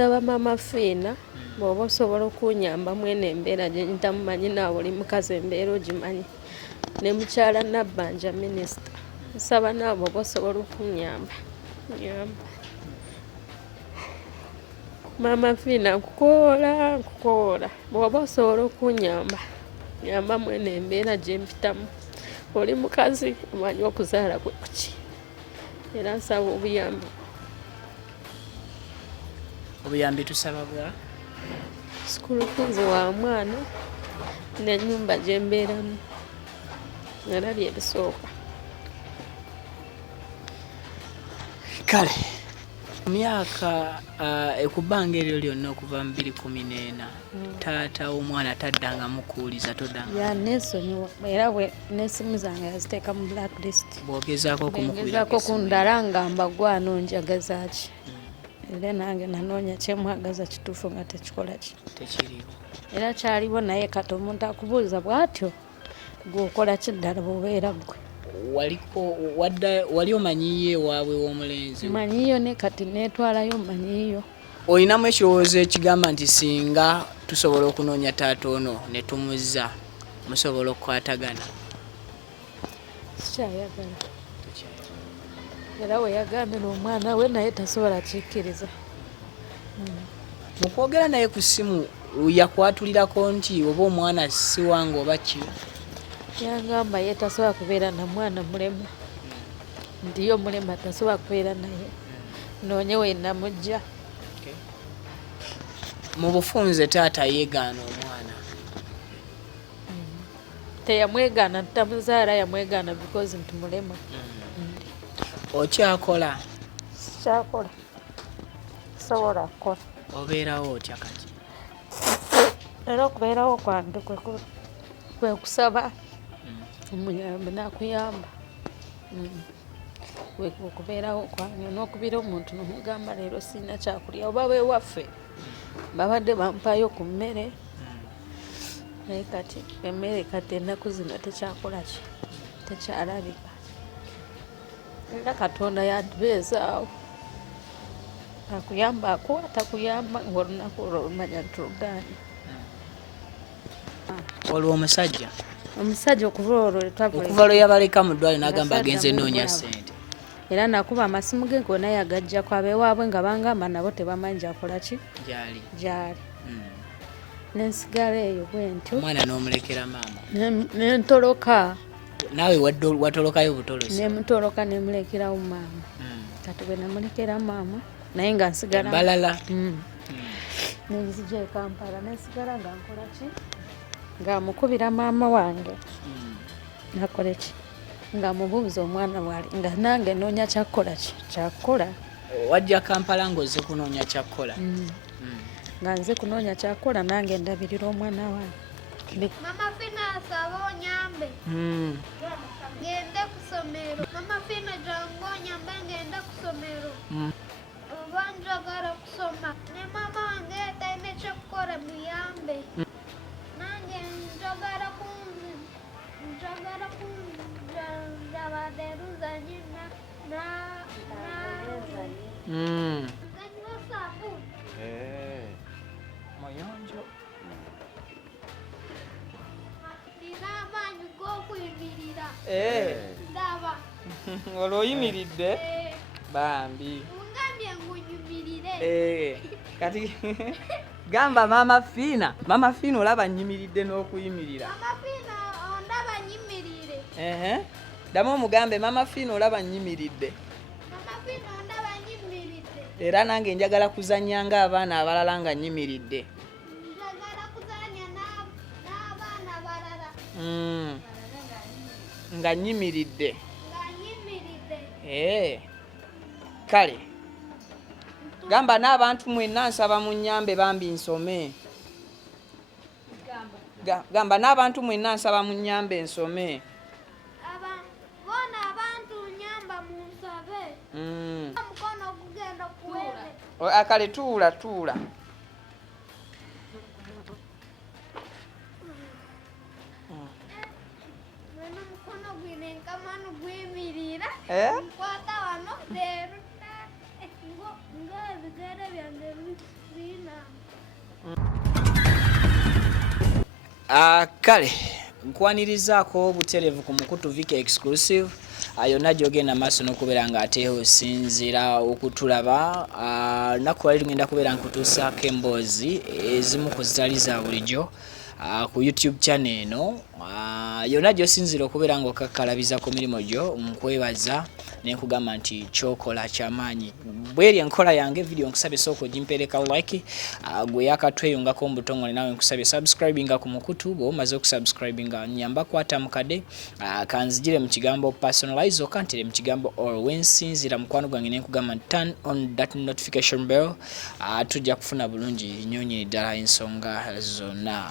Nsaba Maama Fina bw'oba osobola okunyamba mwene embeera gye ntamumanyi naawe oli mukazi embeera ogimanyi ne mukyala Nabbanja minisita nsaba naawe bw'oba osobola okunyamba nyamba. Maama Fina nkukoola bw'oba osobola okunyamba nyamba mwene embeera gye mpitamu oli mukazi omanyi okuzaala kwe kuki era nsaba obuyambi. Obuyambi tusaba bwa School fees wa mwana n'ennyumba gye mbeeramu era bye bisooka. kale myaka ekubbanga eryo lyonna okuva mu 2014 taata w'omwana taddanga mukuuliza toddanga ya neesonyiwa era bwe n'essimu zange yaziteeka mu blacklist bw'ogezaako bwengezaako okundala nga mbagwano njagaza ki era nange nanoonya kyemwagaza kituufu nga tekikola ki tekiriwo era kyaliwo naye kati omuntu akubuuza bw'atyo gweokola ki ddala bw'obeera gwe wali omanyiyo ewaabwe w'omulenzi manyiyo ne kati neetwalayo manyiyo. olinamu ekirowoozo ekigamba nti singa tusobola okunoonya taata ono ne tumuzza musobola okukwatagana? Sikyayagala era we yagambira omwana we naye tasobola kikkiriza. mu kwogera naye ku ssimu yakwatulirako nti oba omwana si wange oba ki? Yangamba ye tasobola kubeera na mwana mulema nti yo mulema tasobola kubeera naye noonye we namujja. mu bufunze taata yeegaana omwana? Teyamwegaana tamuzaala yamwegaana because nti mulema. okyakola? Sikyakola sobola kukola obeerawo otya kati? era okubeerawo kwange kwe kusaba omuyambi nakuyamba. Okubeerawo kwange n'okubira omuntu nomugamba leero sirina kyakulya oba beewaffe babadde bampayo ku mmere naye kati emmere kati ennaku zino tekyakola ki tekyalabika era Katonda yatubeezaawo akuyamba akuwa takuyamba ng'olunaku olwo olumanya nti lugaanye. olwo omusajja okuva lwe yabaleka mu ddwaliro n'agamba agenze noonya ssente era nakuba amasimu ge gonna yagajjako abeewaabwe nga bangamba nabo tebamanyi gyakola ki gyali nensigala eyo bwe ntyo omwana n'omulekera maama nentoloka naawe watolokayo butolosi? Nemutoloka nemulekerawo maama kati bwe namulekera maama naye nga nsigala balala nenzija e Kampala nensigala nga nkola ki nga mukubira maama wange nakole ki nga mubuuza omwana bwali nga nange noonya kyakukola ki kyakukola. wajja Kampala ng'ozze kunoonya kyakkola? nga nze kunoonya kyakukola nange ndabirira omwana wange. Maama Fina asaba onyambe ngende ku ssomero. Maama Fina jangu onyambe ngende ku ssomero oba njagala kusoma ne maama wange talina ekyokukola muyambe nange njagala kunjabaderuzanyi nzanyi wasaapu mayonjo nina amaanyi g'okuyimirira ndaba olwo oyimiridde bambi ungambye ngunyumirire kati gamba Maama Fina olaba nnyimiridde n'okuyimirira. Maama Fina ondaba nyimirire. Ddamu omugambe Maama Fina olaba nnyimiridde. Maama Fina ondaba nyimiridde. Era nange njagala kuzannya ng'abaana abalala nga nnyimiridde. Njagala kuzannya n'abaana abalala. Nga nnyimiridde. Nga nyimiridde. Kale gamba n'abantu mwenna nsaba munnyambe bambi nsome. Gamba n'abantu mwenna nsaba munnyambe nsome. Bona abantu nyamba munsabe. Omukono gugenda kuwere. Kale tuula. Mwena omukono gwine nkamanu gwimirira. Nkwata wano leero nga ebigere byange Kale nkwanirizaako buterevu ku mukutu Vika exclusive yonna gyogenda maaso n'okubeera ng'ate osinzira okutulaba. Naku lwali ngenda kubeera nkutuusaako emboozi ezimu ku zitali za bulijjo ku YouTube channel eno. Yonna gy'osinzira okubeera ng'okakkalabiza ku mirimu gyo, nkwebaza nenkugamba nti kyokola kyamaanyi. Bweri enkola yange video nkusabye sooka ogimpereka like, gwe yakatweyungako mu butongole nawe nkusabye subscribinga ku mukutu. Bw'omaze okusubscribinga nyamba kwata mukade kanzigire mu kigambo personalize okantere mu kigambo all. Wensinzira mukwano gwange nenkugamba nti turn on that notification bell, tujja kufuna bulungi nnyonyi ddala ensonga zonna.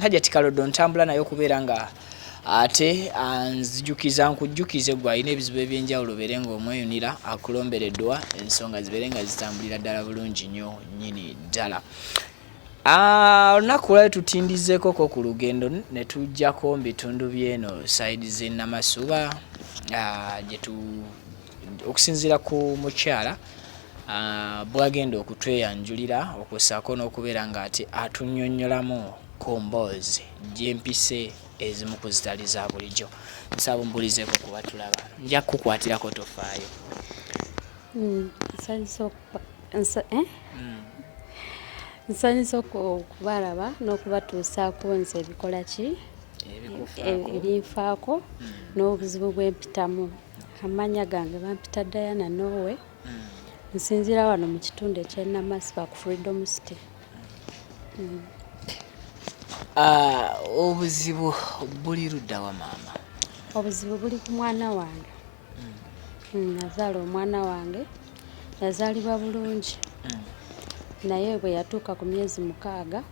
Hajati Kalodo ntambula nayo okubeera nga ate nzijukiza nkujjukize gwe alina ebizibu ebyenjawulo beere ng'omweyunira akulombereddwa ensonga zibeere nga zitambulira ddala bulungi nnyo nnyini ddala. Olunaku lwali tutindizeeko ku lugendo ne tujjako mu bitundu by'eno sayidi z'e Namasuba okusinziira ku mukyala bwagenda okutweyanjulira okussaako n'okubeera ng'ate atunnyonnyolamu ku mboozi gy'empise ezimu ku zitali za bulijjo. Nsaba mbulizeeko kuba tulaba, nja kukukwatirako tofaayo. Nsanyusa okubalaba n'okubatuusaako nze ebikola ki ebinfaako n'obuzibu bwempitamu. Amannya gange bampita Diana Nowe, nsinzira wano mu kitundu eky'e Namasuba ku Freedom City. Obuzibu buli ludda wa maama? Obuzibu buli ku mwana wange. Nazaala omwana wange, yazaalibwa bulungi, naye bwe yatuuka ku myezi 6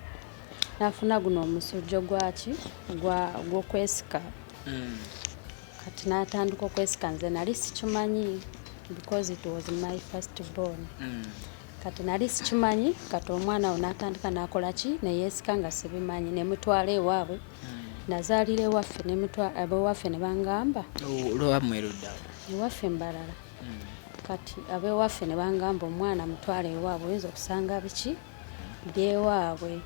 n'afuna guno omusujja gw'okwesika. Kati n'atandika okwesika, nze nali sikimanyi because it was my first born. Kati nali sikimanyi, kati omwana we n'atandika n'akola ki, neyeesika nga sibimanyi, ne mutwala ewaabwe. Nazaalira ewaffe, ab'ewaffe ne bangamba Olwamwe ludda ewaffe Mbalala. Kati ab'ewaffe ne bangamba omwana mutwala ewaabwe, oyinza okusanga biki by'ewaabwe.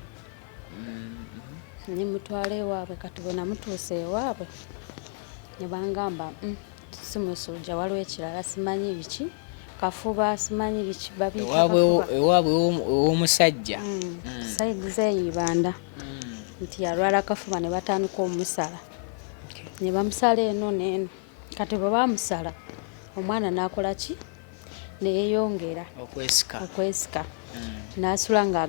Ne mutwala ewaabwe. Kati bwe namutuusa ewaabwe ne bangamba si musujja, waliwo ekirala simanyi biki, kafuba simanyi biki babiyita ewaabwe ow'omusajja sayidi z'Eyibanda, nti yalwala kafuba ne batandika omusala. Ne bamusala eno n'eno. Kati bwe bamusala omwana n'akola ki, neyeeyongera okwesika. N'asula nga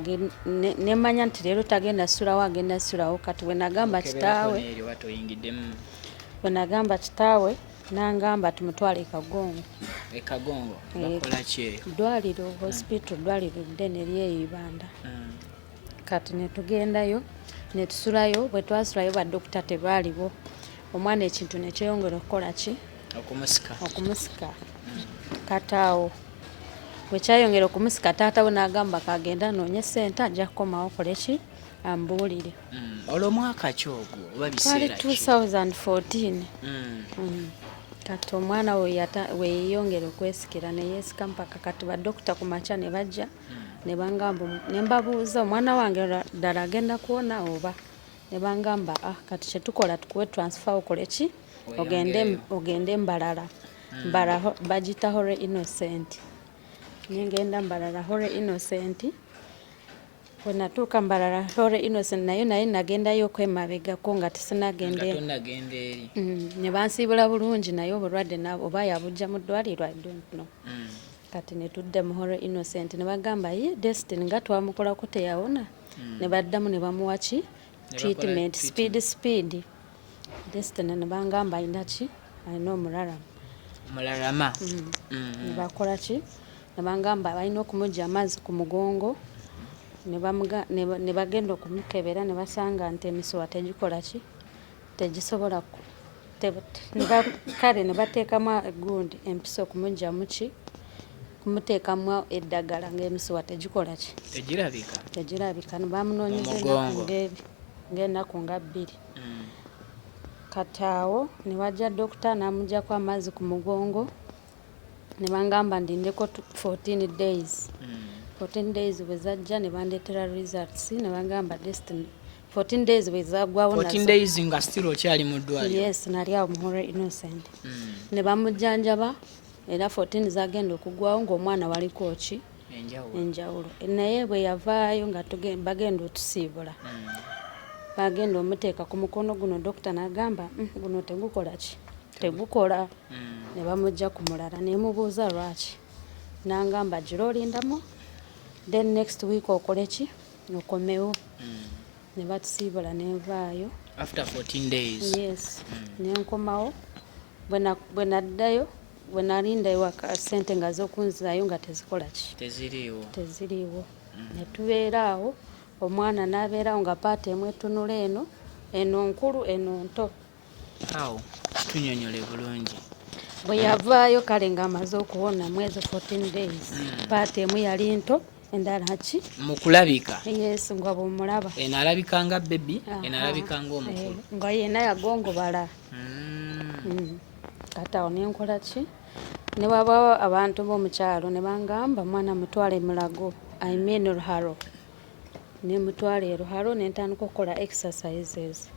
nemanya nti leero tagenda sulawo, agenda sulawo. Kati bwe nagamba kitaawe n'angamba tumutwale Kagongo. Kagongo bakola ki? Ddwaliro hospital, ddwaliro ddene ly'Eyibanda. Kati ne tugendayo ne tusulayo. Bwe twasulayo baddokita tebaaliwo. Omwana ekintu ne kyeyongera okukola ki, okumusika. Kati awo bwe kyayongera okumusika, taata we n'agamba kagenda anoonye ssente ajja kukomawo kole ki, ambuulire. Olwo mwaka ki ogwo oba biseera ki? 2014. Kati omwana we yeeyongera okwesikira, ne yeesika mpaka kati baddokita ku makya ne bajja ne bangamba, ne mbabuuza omwana wange ddala agenda kuwona oba? Ne bangamba kati kye tukola tukuwe transfer okole ki, ogende Mbalala. Mbalala bagita Hore Innocent. Ngenda Mbalala Hore Innocent. Bwe natuuka Mbalala Hore Innocent naye nagendayo okwemabegako nga tesinagenda eri. Ne bansiibula bulungi, naye obulwadde nabo oba yabujja mu ddwaliro, I don't know. Kati ne tudda mu Hore Innocent ne bagamba ye Destiny nga twamukolako teyawona. Ne baddamu ne bamuwa ki, treatment speed. Destiny ne bangamba alina ki, alina omulalama. Ne bakola ki, ne bangamba balina okumugya amazzi ku mugongo. Ne bagenda okumukebera ne basanga nti emisuwa tegikola ki, tegisobola kale ne bateekamu gundi empisa okumugyamu ki, kumuteekamu eddagala ng'emisuwa tegikola ki, tegirabika. Ne bamunoonyeza ng'ennaku nga 2. Kati awo ne wajja dokita n'amuggyako amazzi ku mugongo. Ne bangamba ndindeko 14 days. 14 days bwe zajja ne bandeetera results. Ne bangamba Destiny 14 days bwezagwawo 14 days nga still okyali mu ddwaliro. Yes, nali awo more innocent. Ne bamujjanjaba era 14 zagenda okugwawo ng'omwana waliko ki enjawulo. Naye bwe yavaayo nga bagenda otusiibula. Bagenda omuteeka ku mukono guno dokita n'agamba guno tegukola ki tegukola. Ne bamujja ku mulala ne mubuuza lwaki. N'angamba gira olindamu then next week okole ki okomewo. Ne batusiibula nenvaayo after 14 days. Yes. Nenkomawo bwe naddayo bwe nalinda ewaka ssente nga z'okunzaayo nga tezikola ki teziriiwo. Ne tubeera awo omwana n'abeerawo nga paata emu etunula eno nkulu eno nto. Awo tunyonyole bulungi. Bwe yavaayo kale ng'amaze okuwona mwezi 14 days paata emu yali nto endala ki mukulabika. Yes, nga bw'omulaba eno alabika nga bebi eno alabika nga omukulu nga yenna yagongobala. Kati awo nenkola ki ne wabaawo abantu b'omukyalo ne bangamba mwana mutwale Mulago I mean Ruharo. Ne mutwale Ruharo ne ntandika okukola exercises.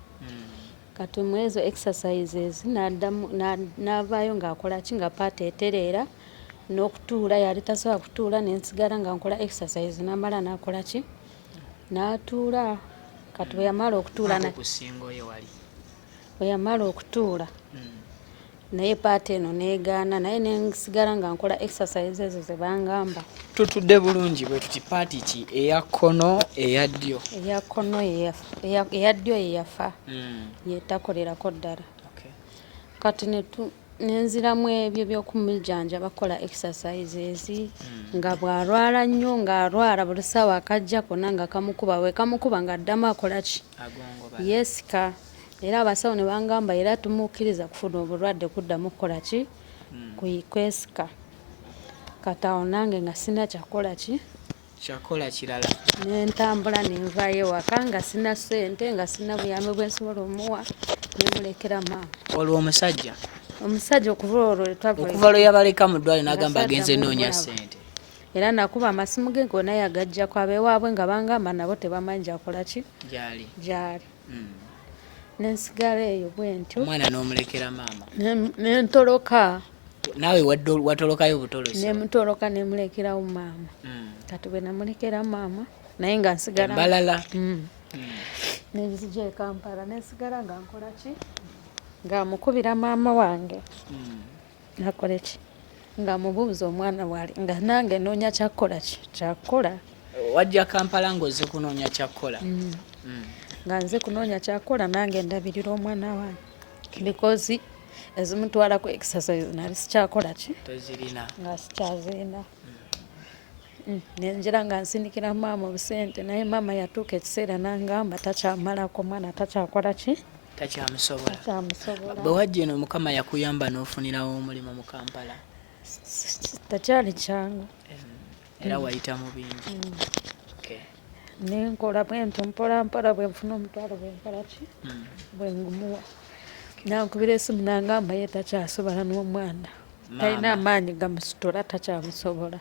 Kati mu ezo exercises n'avaayo ng'akola ki nga paata etereera n'okutuula yali tasobola kutuula nensigala nga nkola exercise n'amala n'akola ki n'atuula. Kati bwe yamala okutuula naye paata eno neegaana naye nensigala nga nkola exercises ze bangamba. Tutudde bulungi bwe tuti paati ki eya kkono eya ddyo? Eya kkono eya ddyo yeyafa yetakolerako ddala. Kati nenziramu ebyo by'okumujjanja bakola exercises nga bw'alwala nnyo ng'alwala buli ssaawa akajja konna nga kamukuba we kamukuba ng'addamu akola ki yesika. Era abasawo ne bangamba era tumukkiriza kufuna obulwadde kuddamu kukola ki kwesika. Kati awo nange nga sina kyakola kirala nentambula nenvaayo ewaka nga sina ssente nga sina buyambi bwensobola omuwa nemulekera maama. Olwo omusajja okuva lwe yabaleka mu ddwaliro n'agamba agenze noonya ssente. Era nakuba amasimu ge gonna yagajjako abeewaabwe nga bangamba nabo tebamanyi gyakola ki gyali. Nensigala eyo bwe ntyo. Omwana n'omulekera maama. Nentoloka. Naawe watolokayo butolosi? Nemutoloka nemulekerawo maama. Kati bwe namulekera maama naye nga nsigala balala. Nenzija e Kampala nensigala nga nkola ki nga mukubira maama wange nakole ki nga mubuuza omwana wali nga nange noonya kyakukola. Wajja Kampala ng'ozze kunoonya kyakukola? Nga nze kunoonya kyakukola nange ndabirira omwana wange because ezimutwalako exercise nali sikyakola ki nga sikyazirina. Nenjira nga nsindikira maama obusente naye maama yatuuka ekiseera n'angamba takyamalako omwana takyakola ki takyamusobola. Takyamusobola. Bwe wajja eno Mukama yakuyamba n'ofunirawo omulimu mu Kampala? Takyali kyangu. Era wayita mu bingi. Nenkola bwentyo mpolampola bwe nfuna omutwalo bwe nkola ki bwe ngumuwa. Nankubira esimu n'angamba ye takyasobola n'omwana talina amaanyi gamusitula takyamusobola.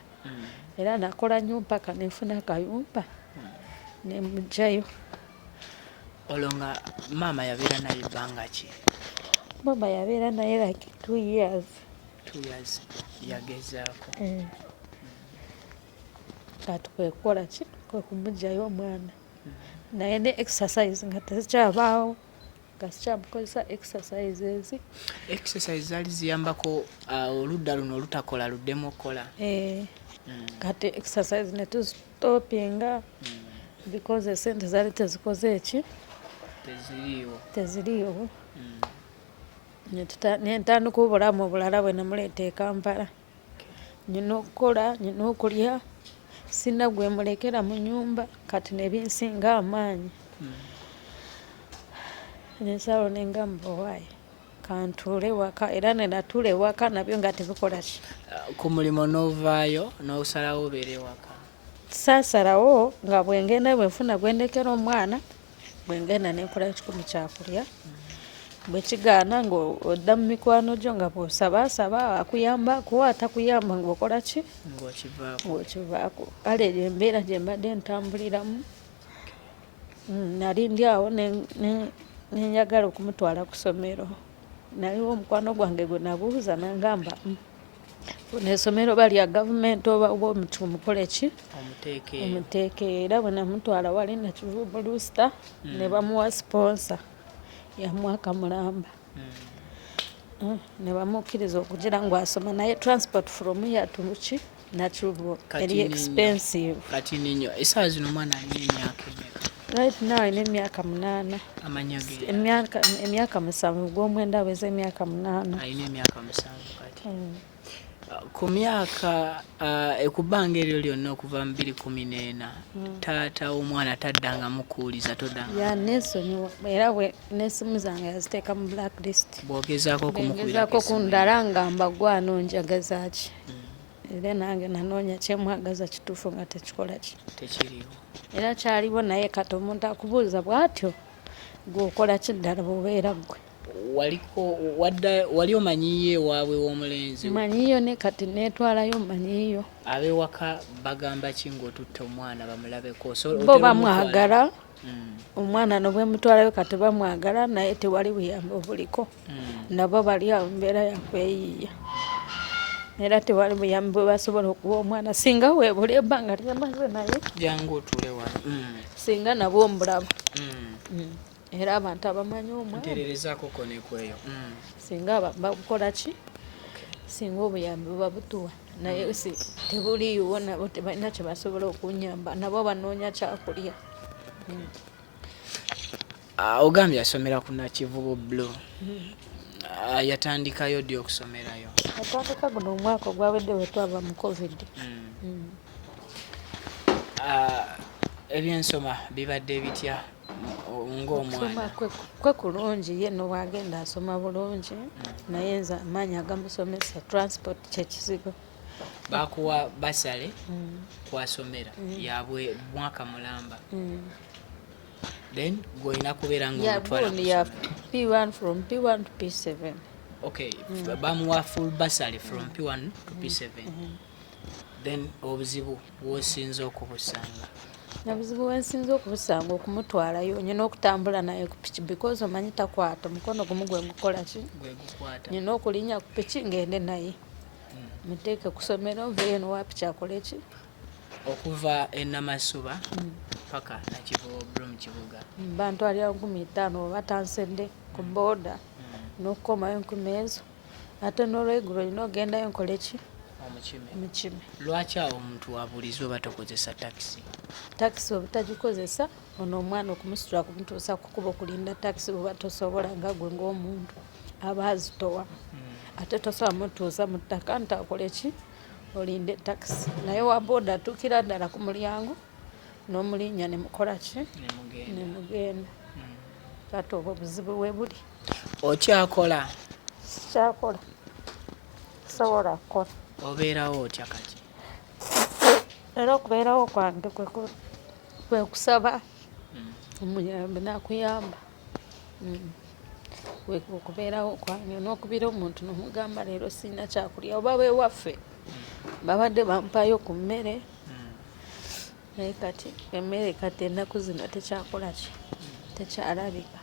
Era nakola nnyo mpaka nenfuna akayumba nemugjayo. Olwo nga maama yabeera naye bbanga ki? Maama yabeera naye like 2 years. 2 years yagezaako. Kati kwe kukola ki kwe kumugjayo omwana naye ne exercise nga tezikyabaawo nga sikyamukozesa exercises. Exercise zaali ziyambako oludda luno olutakola luddemu okukola. Kati exercise ne tuzitopinga because esente zaali tezikoze eki teziriiwo. Nentandika obulamu obulala bwe namuleeta e Kampala. Nyina okukola nyina okulya sina gwe mulekera mu nnyumba kati nebinsinga amaanyi. Nensalo nengamba owaayi kantuule waka era nenatuula ewaka nabyo nga tebikola ki. Ku mulimu n'ovaayo n'osalawo obeere ewaka? Saasalawo nga bwengenda bwenfuna gwendekera omwana bwengenda nenkola ekikumi kyakulya. Bwe kigaana ng'odda mu mikwano gyo nga bw'osabaasaba akuyamba akuwa atakuyamba ng'okola ki ng'okivaako. Kale eyo embeera gye mbadde ntambuliramu nali ndi awo nenjagala okumutwala ku ssomero. Naliwo omukwano gwange gwe nabuuza nangamba n'essomero balya gavumenti oba omukole ki omuteeke. Era bwe namutwala wali nakivubu lusita ne bamuwa sponsor ya mwaka mulamba. Ne bamukkiriza okugira ngu asoma naye transport from here to ki nakivubu eri expensive. Kati ninyo essaawa zino omwana alina emyaka emeka? Right now alina emyaka 8. Amanya ge? Emyaka 7 gw'omwenda aweza emyaka 8. Alina emyaka 7 kati. Ku myaka ekubbanga eryo lyonna okuva mu 2014 taata omwana taddanga mukuuliza todanga? Ya neesonyiwa era bwe n'essimu zange yaziteeka mu blacklist. Bw'ogezaako gezaako kundala ngamba gwanonjagaza ki. Era nange nanoonya kyemwagaza kituufu nga tekikola ki tekiriwo. Era kyaliwo naye kati omuntu akubuuza bw'atyo gweokola ki ddala bw'obeera ggwe. Wali omanyiyo ewaabwe w'omulenzi? Manyiyo ne kati neetwalayo manyiyo. Ab'ewaka bagamba ki ng'otutte omwana bamulabeko? Bo bamwagala. Omwana nobwe mutwalayo kati bamwagala naye tewali buyambi obuliko. Nabo bali awo mbeera yakweyiiya. Era tewali buyambi bwe basobola okuwa omwana singa weebula ebbanga lyamaze naye. Jangu otuule wano. Singa nabwo mbulaba. Era abantu abamanyi omwana. Ntererezaako konekweyo. Singa bakola ki? Singa obuyambi babutuwa. Naye tebuliiwo nabo tebalina kye basobola okunyamba. Nabo banoonya kyakulya. Ogambye asomera ku Nakivubo Blue. Yatandikayo ddi okusomerayo? Yatandika guno omwaka ogwawedde bwe twava mu COVID. Ebyensoma bibadde bitya ng'omwana? Kwe kulungi ye no wagenda asoma bulungi naye nze amaanyi agamusomesa transport kyekizigo. Bakuwa basale kwasomera yabwe mwaka mulamba. Then gwolina kubeera ng'omutwala ya P1 from P1 to P7. Okay, bamuwa full bursary from P1 to P7. Then obuzibu bw'osinza okubusanga? Obuzibu bwensinza okubusanga okumutwalayo nyina okutambula naye ku piki because omanyi takwata omukono gumu gwe gukola ki? Gwe gukwata. Nyina okulinnya ku piki ngende naye. Muteeke ku ssomero nveeyo n'owa piki akole ki? Okuva e Namasuba paka Nakivubo Blue mu kibuga. Bantwalira 15 oba tansedde ku booda n'okukomayo 10 ezo. Ate n'olweggulo olina ogendayo nkole ki? Omukime. Lwaki awo omuntu wabulizi oba tokozesa takisi? Takisi obutagikozesa ono omwana okumusitula kumutuusa ku kubo okulinda takisi bweba tosobola nga gwe ng'omuntu aba azitowa. Ate tosobola mutuusa mu ttaka nti akole ki? Olinde takisi. Naye wa booda atuukira ddala ku mulyango n'omulinnya ne mukola ki? Ne mugenda. Kati obwo obuzibu we buli. Okyakola? Kyakola. Sobola kukola. Obeerawo otya kati? Era okubeerawo kwange kwe kusaba omuyambi nakuyamba. Okubeerawo kwange n'okubira omuntu n'omugamba leero sirina kyakulya oba beewaffe babadde bampayo ku mmere naye kati emmere kati ennaku zino tekyakola ki? Tekyalabika.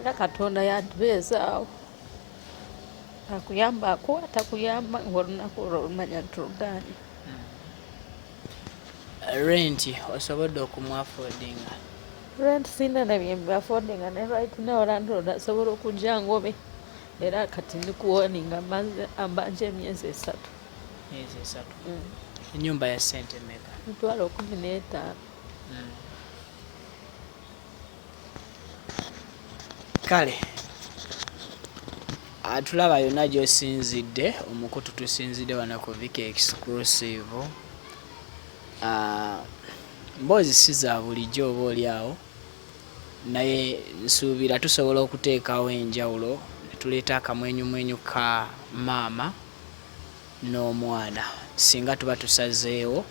Era Katonda yatubeezaawo. Akuyamba akuwa takuyamba ng'olunaku olwo olumanya tulugaanye. Rent osobodde okumuaffordinga? Rent sina na bye mbaffordinga ne right now landlord asobola okujja ngobe. Era kati ndi kuwoninga ambanje emyezi 3. Myezi 3. Ennyumba ya ssente mmeka? Mitwalo 15. Kale atulaba yonna gy'osinzidde omukutu tusinzidde wano ku Viki Exclusive. Mboozi si za bulijjo oba oli awo naye nsuubira tusobola okuteekawo enjawulo ne tuleeta akamwenyumwenyu ka maama n'omwana singa tuba tusazeewo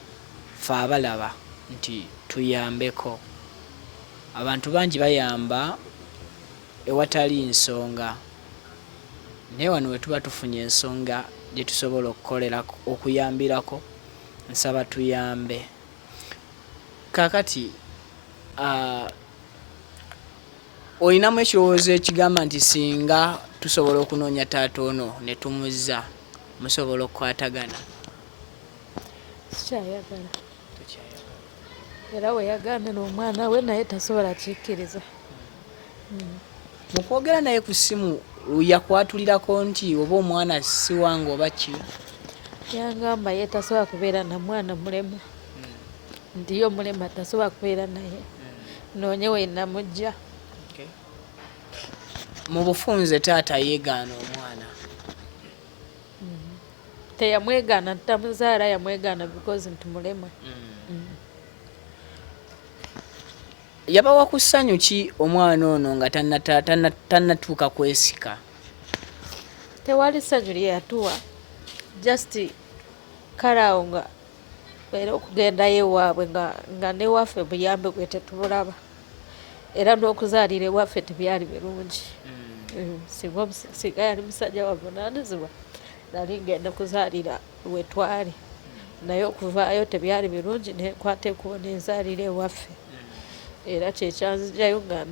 fe abalaba nti tuyambeko. Abantu bangi bayamba ewatali nsonga naye wano we tuba tufunye ensonga gye tusobola okukolerako okuyambirako nsaba tuyambe. Kaakati olinamu ekirowoozo ekigamba nti singa tusobola okunoonya taata ono ne tumuzza musobola okukwatagana? sikyayagala era weyagaana n'omwana we naye tasobola kikkiriza. mu kwogera naye ku ssimu yakwatulirako nti oba omwana si wange oba ki? Yangamba ye tasobola kubeera na mwana mulema, nti yo mulema tasobola kubeera naye, noonye wenamujja. mu bufunze taata yeegaana omwana? Teyamwegaana tamuzaala, yamwegaana because nti mulema. Yabawa ku ssanyu ki omwana ono nga tannatuuka kwesika? Tewali ssanyu lye yatuwa, just kalaawo nga era okugendayo ewaabwe nga newaffe buyambi bwe tetubulaba, era n'okuzaalira ewaffe tebyali birungi. Singa yali musajja wavunaanyizibwa nali ngenda kuzaalira we twali, naye okuvaayo tebyali birungi, nenkwata ekkubo nenzaalira ewaffe. Era kyekyanzigyayo nga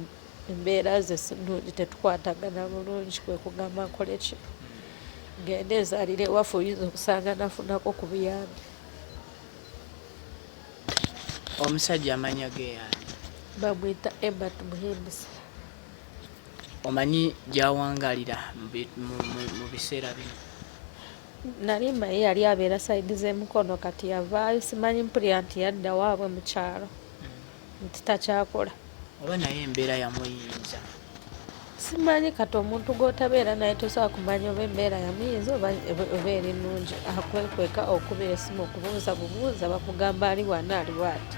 embeera ze si nnungi, tetukwatagana bulungi, kwe kugamba nkole ki, ngende enzaalira ewaffe, oyinza okusanga nafunako ku buyambi. Omusajja amanya ge yani? Bamwita Ebert Muhimbisa. Omanyi gyawangaalira mu biseera bino? Nali mmanyi yali abeera sayidi z'emikono, kati yavaayo, simanyi mpulira nti yadda waabwe mu kyalo, nti takyakola. Oba naye embeera yamuyinza? Simanyi, kati omuntu gw'otabeera naye tosobola kumanya oba embeera yamuyinza oba eri nnungi. Akwekweka okuba esimu okubuuza bubuuza, bakugamba ali wana ali bw'ati,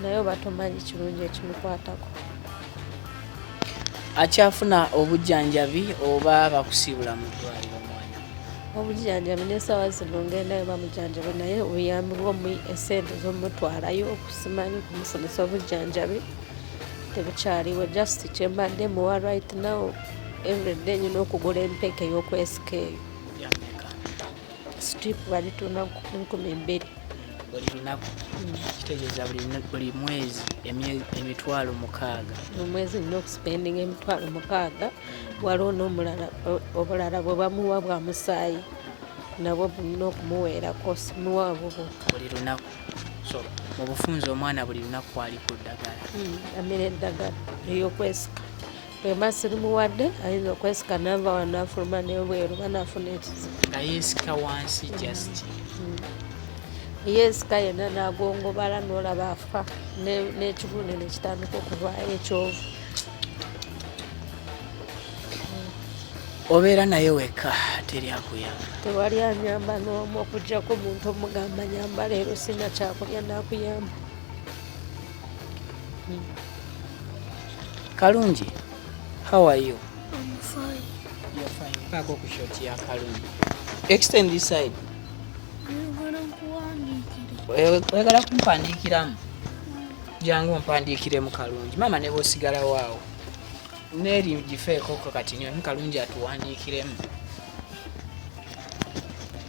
naye oba tomanyi kirungi ekimukwatako. Akyafuna obujjanjabi oba bakusiibula mu ddwaliro omwana? Obujjanjabi n'essaawa zino ngendayo bamujjanjabi, naye obuyambi esente z'omutwalayo okusimanyi kumusomesa obujjanjabi tebukyaliwo. Just kyembadde muwa right now everyday nyina okugula empeke ey'okwesika eyo. Strip balitunda 20,000 buli lunaku. Kitegeeza buli mwezi emitwalo 6. Mu mwezi nina okusipendinga emitwalo 6. Waliwo n'omulala obulala bwe bamuwa bwa musaayi, nabwo bulina okumuweerako, simuwa bubo buli lunaku. So mu bufunze omwana buli lunaku ali ku ddagala? Amira eddagala ey'okwesika. Bwemba sirimuwadde ayinza okwesika n'ava wano n'afuluma n'ebweru banaafuna ekizibu. Nga yeesika wansi just? Yeesika yenna n'agongobala n'olaba afa, n'ekibune ne kitandika okuvaayo ekyovu. Obeera naye wekka, teri akuyamba? Tewali anyamba n'omu okuggyako omuntu omugamba nyamba leero sina kyakulya naakuyamba. Kalungi, how are you? I'm fine. You're fine. Kaako ku shoti ya Kalungi. Extend this side. Oyagala kumpandiikiramu? Jangu ompandiikiremu Kalungi. Maama ne bw'osigala waawo neeri gifeeko kati nyo Kalungi atuwandiikiremu.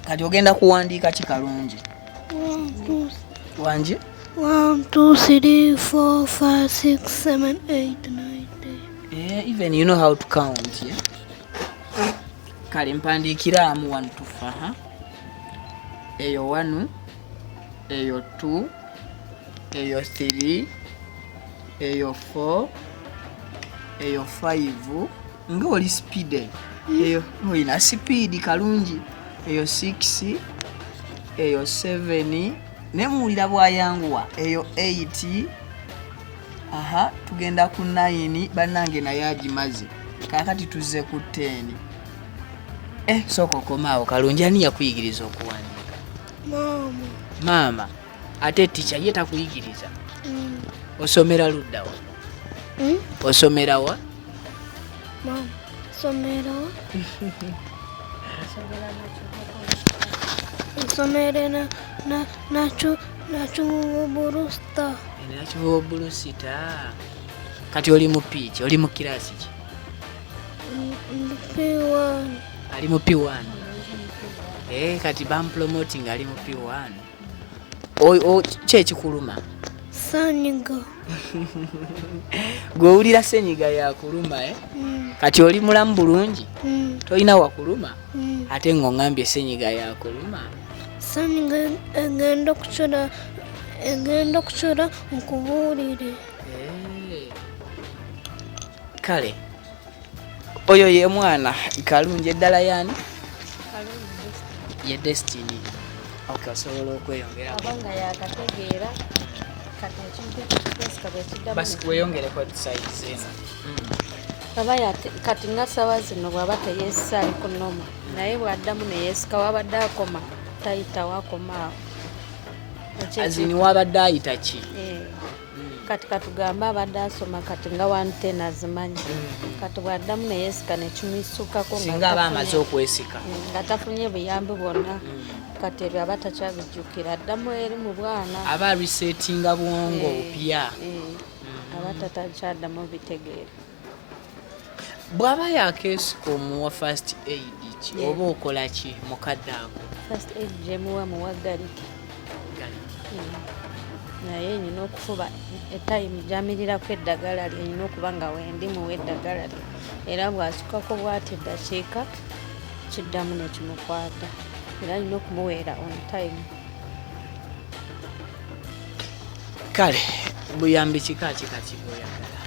Kati ogenda kuwandiika ki Kalungi? 1, 2, Wangi? 1, 2, 3, 4, 5, 6, 7, 8, 9, 10. Even you know how to count, yeah? Kale mpandiikiramu 1 to 5. Eyo 1, eyo 2, eyo 3, eyo 4, eyo 5. Nga oli speed eyo oyina speed Kalungi. Eyo 6, eyo 7, nemuwulira bwayanguwa. Eyo 8. Tugenda ku 9, bannange naye agimaze. Kaakati tuzze ku 10. Sooka okomaawo Kalungi, ani yakuyigiriza okuwandiika? Maama. Maama? Ate ticca ye takuyigiriza? Osomera ludda wa? Osomera wa? Maama, somera wa? Nsomere nakibubulusita. Nakibubulusita. Kati oli mu piiki, oli mu kiraasi ki? P1. Ali mu P1. Kati bampromoting ali mu P1. Ki ekikuluma? Sanyiga. Gwewulira senyiga yakuluma kati oli mulamu bulungi tolina wakuluma ate ng'oŋŋambye senyiga yakuluma senyiga egenda okucura nkubuulire. Kale oyo ye mwana kalungi eddala yani ye Destiny. Okay, osobola okweyongera abanga yakategeera kati ekintu ekikipesika bwekiddamu basi weyongereko size eno aba kati nga ssaawa zino bw'aba teyeesisaali ku nnoma naye bw'addamu neyeesika wabadde akoma tayitawo akomaawo azini wabadde ayita ki kati katugambe abadde asoma kati nga wantena azimanyi kati bw'addamu neyeesika nekimwisukako singa aba amaze okwesika nga tafunye buyambi bwonna kati ebyo aba takyabijjukira addamu eri mu bwana aba resettinga bwongo bupya aba tatakyaddamu bitegeera bw'aba yakeesika omuwa first aid ki oba okola ki mukadde ako first aid gyemuwa muwaggalike naye nyina okufuba etayimu gyamirirako eddagala lye nyina okuba nga wendi muwa eddagala lye era bw'asukako bw'ati eddakiika kiddamu nekimukwata era nyina okumuweera on time. kale buyambi kika bwoyagala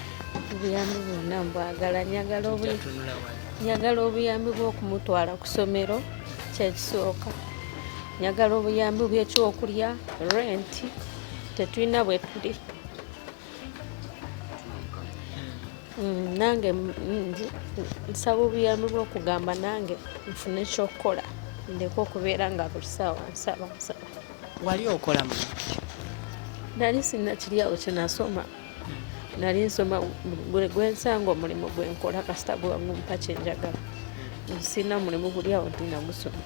obuyambi bwonna mbwagala nyagala obuyambi bw'okumutwala ku ssomero kyekisooka nyagala obuyambi bw'ekyokulya renti tetulina bwe tuli nange nsaba obuyambi bw'okugamba nange nfune ekyokukola ndeka okubeera nga buli ssaawa nsaba wali okola mu nali sinnakiryawo kyenasoma nali nsoma gwensanga omulimu gwenkola kasita gwangumpa kyenjagala sina mulimu guli awo ntinagusoma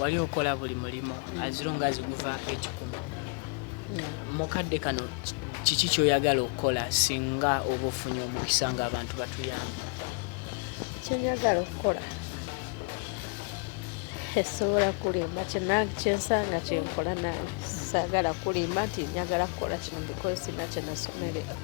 wali okola buli mulimu azironga ziguvaako ekikumi mukadde kano kiki kyoyagala okukola singa oba ofunye omukisa nga abantu batuyamba kyenjagala okukola esobola kulimba kyensanga kyenkola nange saagala kulimba nti njagala kukola kino because sina kyenasomerera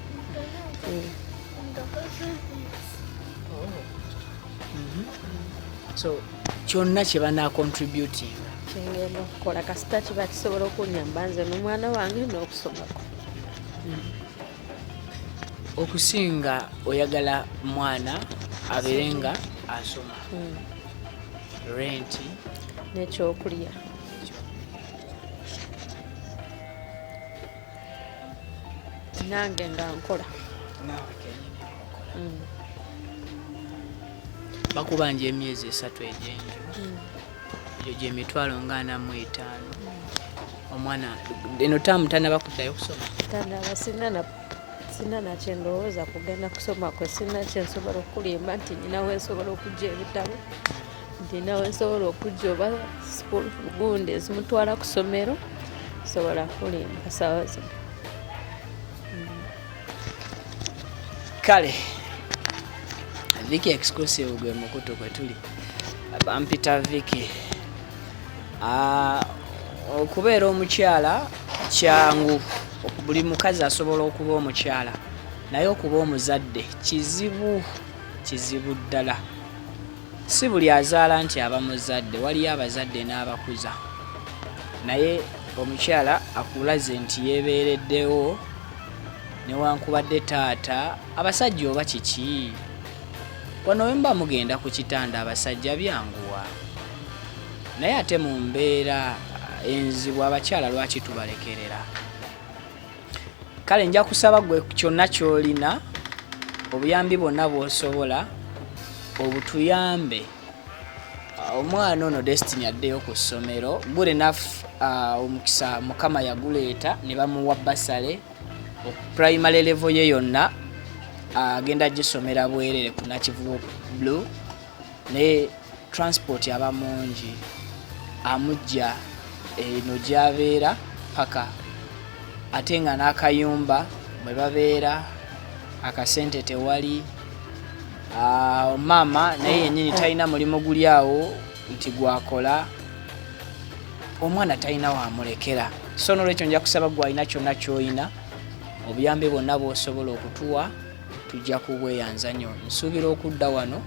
so kyonna kye banacontributing kyengenda okukola kasita kiba kisobola okunyamba nze n'omwana wange n'okusomako okusinga oyagala mwana abeere nga asoma renti n'ekyokulya nange nga nkola bakubanja emyezi 3 egyenju egyo gyemitwalo nga 45 omwana eno tamu tanaba kuddayo kusoma tanaba sina nakyendowooza kugenda kusoma kwe sina kyensobola okulimba nti nyinawo ensobola okujja ebitabo ndinawo ensobola okujja oba school gundi ezimutwala ku ssomero sobola kulimba sawa zino kale Viki exclusive gwe mukutu kwe tuli bampita Viki okubeera omukyala kyangu buli mukazi asobola okuba omukyala naye okuba omuzadde kizibu ddala si buli azaala nti aba muzadde waliyo abazadde n'abakuza naye omukyala akulaze nti yeebeereddewo newankubadde taata abasajja oba kiki wano wemba mugenda ku kitanda abasajja byanguwa naye ate mu mbeera enzibu abakyala lwaki tubalekerera kale nja kusaba gwe kyonna kyolina obuyambi bwonna bw'osobola obutuyambe omwana ono Destiny addeyo ku ssomero good enough omukisa mukama yaguleeta ne bamuwa basale primary level ye yonna agenda gisomera bwerere ku Nakivubo Blue ne transport aba mungi amujja eno gy'abeera paka ate nga n'akayumba mwe babeera akasente tewali maama naye yennyini talina mulimu guli awo nti gwakola omwana talina wamulekera so n'olwekyo nja kusaba gwe alina kyonna ky'olina obuyambi bwonna bw'osobola okutuwa tujja kubweyanza nnyo. Nsuubira okudda wano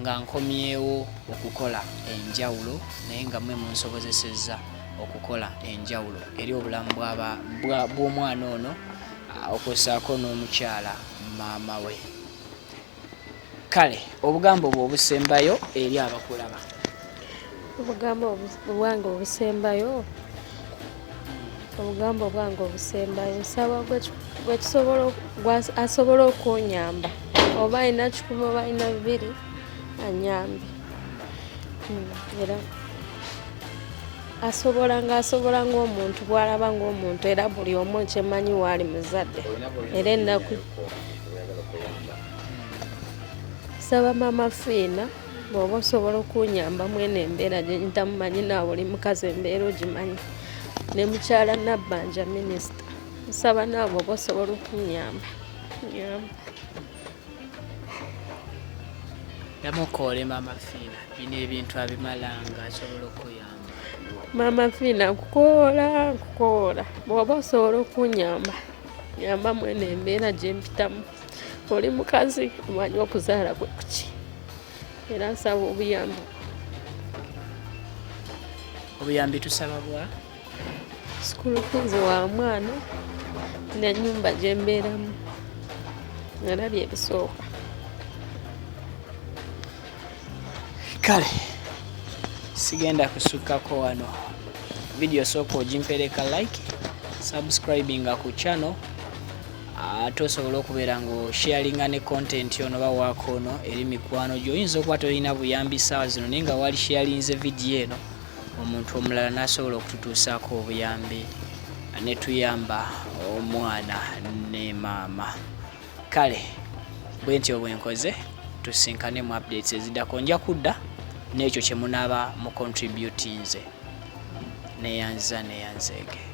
nga nkomyewo okukola enjawulo naye nga mmwe munsobozesezza okukola enjawulo eri obulamu bw'omwana ono okwosaako n'omukyala maama we. Kale obugambo bwe obusembayo eri abakulaba. Obugambo bwange obusembayo nsaba asobola okunyamba oba alina 100 oba alina 2 anyambe era asobola ng'omuntu bw'alaba ng'omuntu era buli omu kyemanyi waali muzadde era ennaku saba Maama Fina bw'oba osobola okunyamba mwene embeera gye ntamumanyi naawe oli mukazi embeera ogimanyi ne mukyala Nabbanja minisita nsaba naawe bw'oba osobola okunyamba Yamukoole Maama Fina bino ebintu abimala nga asobola okuyamba. Maama Fina nkukoola bw'oba osobola okunyamba nyamba mwene embeera gye mpitamu oli mukazi omanyi okuzaala kwe kuki era nsaba obuyambi tusaba bwa school fees wa mwana n'ennyumba gye mbeeramu era byebisooka. Kale sigenda kusukkako wano. Video sooka ogimpereka like, subscribinga ku channel ate osobola okubeera ng'osharinga ne content ono oba waako ono eri mikwano gyo. Oyinza okuba tolina buyambi ssaawa zino naye nga wali sharinze vidiyo eno omuntu omulala n'asobola okututuusaako obuyambi ne tuyamba omwana ne maama. Kale bwe ntyo bwe nkoze tusinkane mu updates eziddako nja kudda n'ekyo kye munaaba mu contributinze neyanza neyanzeege.